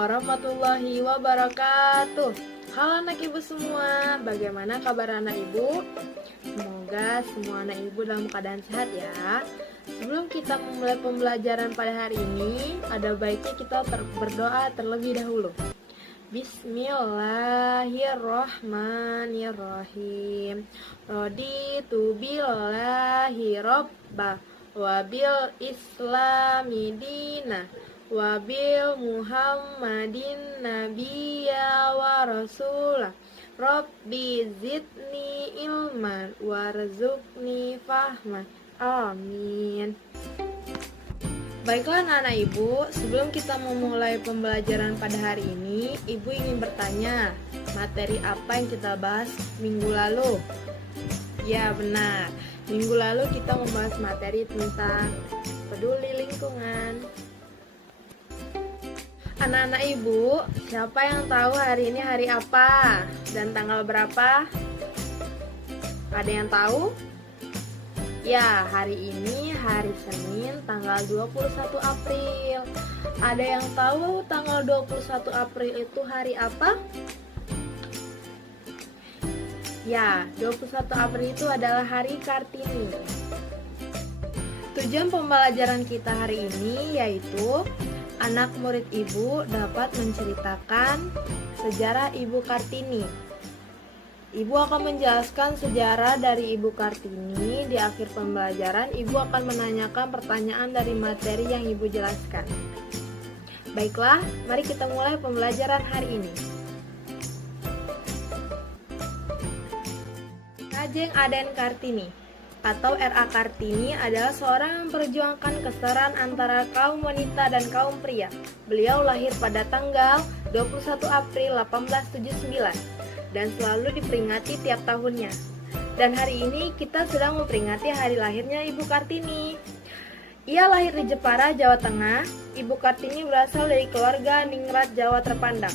warahmatullahi wabarakatuh. Halo anak ibu semua, bagaimana kabar anak ibu? Semoga semua anak ibu dalam keadaan sehat ya. Sebelum kita memulai pembelajaran pada hari ini, ada baiknya kita berdoa terlebih dahulu. Bismillahirrahmanirrahim. Raditu billahi robba wabil islami dina wabil muhammadin nabiyya wa rasulah. Rabbi zidni ilman warzuqni fahman. Amin. Baiklah anak-anak ibu, sebelum kita memulai pembelajaran pada hari ini, ibu ingin bertanya, materi apa yang kita bahas minggu lalu? Ya benar, minggu lalu kita membahas materi tentang peduli lingkungan. Anak-anak ibu, siapa yang tahu hari ini hari apa dan tanggal berapa? Ada yang tahu? Ya, hari ini hari Senin tanggal 21 April. Ada yang tahu tanggal 21 April itu hari apa? Ya, 21 April itu adalah hari Kartini. Tujuan pembelajaran kita hari ini yaitu anak murid ibu dapat menceritakan sejarah Ibu Kartini. Ibu akan menjelaskan sejarah dari Ibu Kartini. Di akhir pembelajaran, Ibu akan menanyakan pertanyaan dari materi yang Ibu jelaskan. Baiklah, mari kita mulai pembelajaran hari ini. Rajeng Aden Kartini atau R.A. Kartini adalah seorang yang memperjuangkan kesetaraan antara kaum wanita dan kaum pria. Beliau lahir pada tanggal 21 April 1879 dan selalu diperingati tiap tahunnya. Dan hari ini kita sedang memperingati hari lahirnya Ibu Kartini. Ia lahir di Jepara, Jawa Tengah. Ibu Kartini berasal dari keluarga Ningrat Jawa terpandang.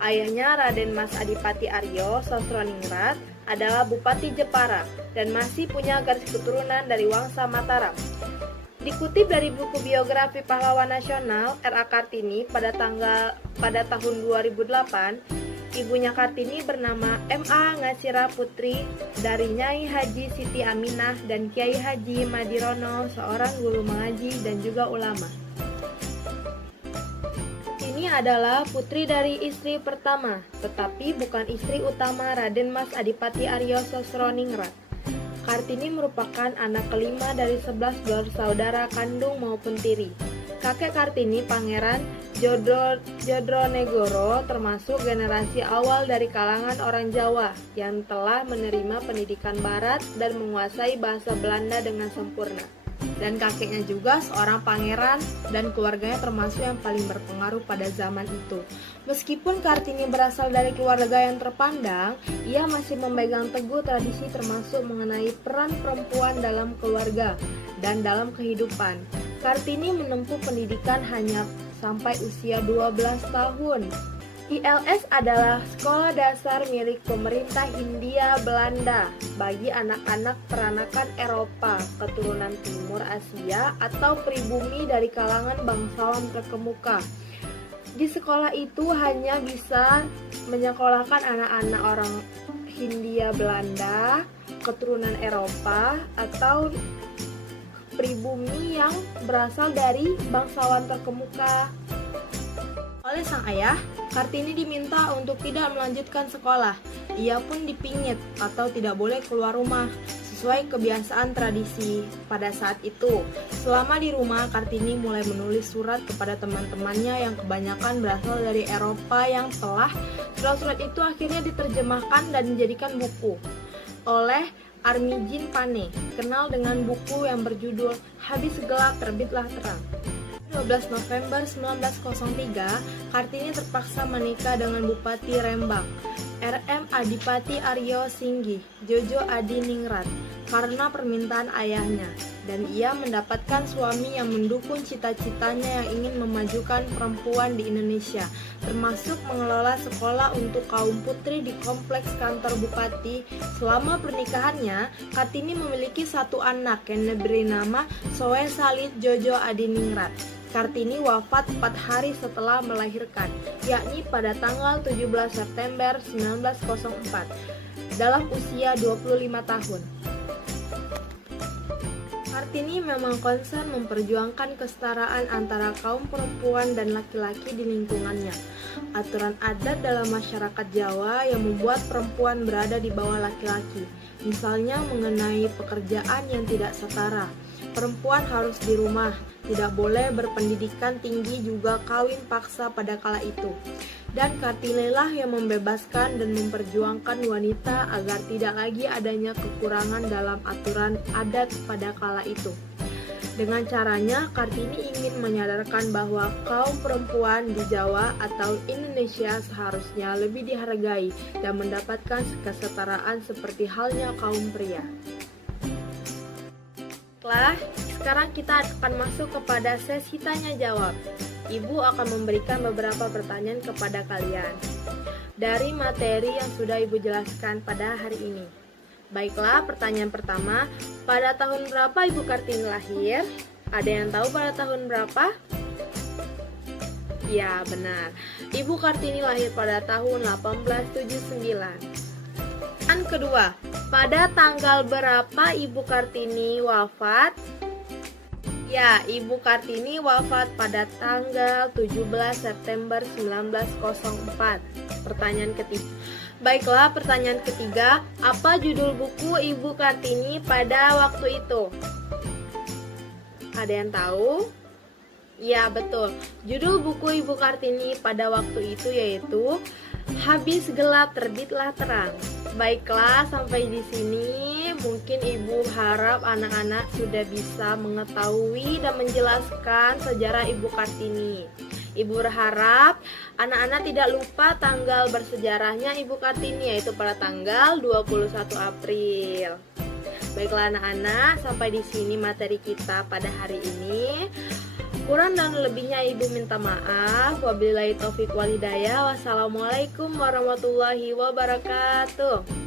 Ayahnya Raden Mas Adipati Aryo Sosroningrat adalah Bupati Jepara dan masih punya garis keturunan dari Wangsa Mataram. Dikutip dari buku biografi pahlawan nasional R.A. Kartini pada tahun 2008, ibunya Kartini bernama M.A. Ngasira Putri dari Nyai Haji Siti Aminah dan Kiai Haji Madirono, seorang guru mengaji dan juga ulama. Ini adalah putri dari istri pertama, tetapi bukan istri utama Raden Mas Adipati Aryo Sosroningrat. Kartini merupakan anak kelima dari 11 bersaudara kandung maupun tiri. Kakek Kartini, Pangeran Jodronegoro, termasuk generasi awal dari kalangan orang Jawa yang telah menerima pendidikan barat dan menguasai bahasa Belanda dengan sempurna. Dan kakeknya juga seorang pangeran dan keluarganya termasuk yang paling berpengaruh pada zaman itu. Meskipun Kartini berasal dari keluarga yang terpandang, ia masih memegang teguh tradisi termasuk mengenai peran perempuan dalam keluarga dan dalam kehidupan. Kartini menempuh pendidikan hanya sampai usia 12 tahun. ILS adalah sekolah dasar milik pemerintah Hindia Belanda bagi anak-anak peranakan Eropa, keturunan Timur Asia atau pribumi dari kalangan bangsawan terkemuka. Di sekolah itu hanya bisa menyekolahkan anak-anak orang Hindia Belanda, keturunan Eropa atau pribumi yang berasal dari bangsawan terkemuka. Oleh sang ayah, Kartini diminta untuk tidak melanjutkan sekolah. Ia pun dipingit atau tidak boleh keluar rumah sesuai kebiasaan tradisi pada saat itu. Selama di rumah, Kartini mulai menulis surat kepada teman-temannya yang kebanyakan berasal dari Eropa yang surat-surat itu akhirnya diterjemahkan dan dijadikan buku oleh Armijin Pane, kenal dengan buku yang berjudul Habis Gelap Terbitlah Terang. 12 November 1903, Kartini terpaksa menikah dengan Bupati Rembang, R.M. Adipati Aryo Singgih, Jojo Adiningrat, karena permintaan ayahnya, dan ia mendapatkan suami yang mendukung cita-citanya yang ingin memajukan perempuan di Indonesia, termasuk mengelola sekolah untuk kaum putri di kompleks kantor bupati. Selama pernikahannya, Kartini memiliki satu anak yang diberi nama Soe Salit Jojo Adiningrat. Kartini wafat 4 hari setelah melahirkan, yakni pada tanggal 17 September 1904, dalam usia 25 tahun. Kartini memang konsen memperjuangkan kesetaraan antara kaum perempuan dan laki-laki di lingkungannya. Aturan adat dalam masyarakat Jawa yang membuat perempuan berada di bawah laki-laki, misalnya mengenai pekerjaan yang tidak setara. Perempuan harus di rumah, tidak boleh berpendidikan tinggi, juga kawin paksa pada kala itu. Dan Kartini lah yang membebaskan dan memperjuangkan wanita agar tidak lagi adanya kekurangan dalam aturan adat pada kala itu. Dengan caranya, Kartini ingin menyadarkan bahwa kaum perempuan di Jawa atau Indonesia seharusnya lebih dihargai dan mendapatkan kesetaraan seperti halnya kaum pria. Sekarang kita akan masuk kepada sesi tanya jawab. Ibu akan memberikan beberapa pertanyaan kepada kalian dari materi yang sudah Ibu jelaskan pada hari ini. Baiklah, pertanyaan pertama, pada tahun berapa Ibu Kartini lahir? Ada yang tahu pada tahun berapa? Ya, benar. Ibu Kartini lahir pada tahun 1879. Yang kedua, pada tanggal berapa Ibu Kartini wafat? Ya, Ibu Kartini wafat pada tanggal 17 September 1904. Pertanyaan ketiga. Baiklah, pertanyaan ketiga, apa judul buku Ibu Kartini pada waktu itu? Ada yang tahu? Ya, betul. Judul buku Ibu Kartini pada waktu itu yaitu Habis Gelap Terbitlah Terang. Baiklah, sampai di sini mungkin Ibu harap anak-anak sudah bisa mengetahui dan menjelaskan sejarah Ibu Kartini. Ibu berharap anak-anak tidak lupa tanggal bersejarahnya Ibu Kartini, yaitu pada tanggal 21 April. Baiklah anak-anak, sampai di sini materi kita pada hari ini. Kurang dan lebihnya Ibu minta maaf. Wabillahi taufiq wal hidayah. Wassalamualaikum warahmatullahi wabarakatuh.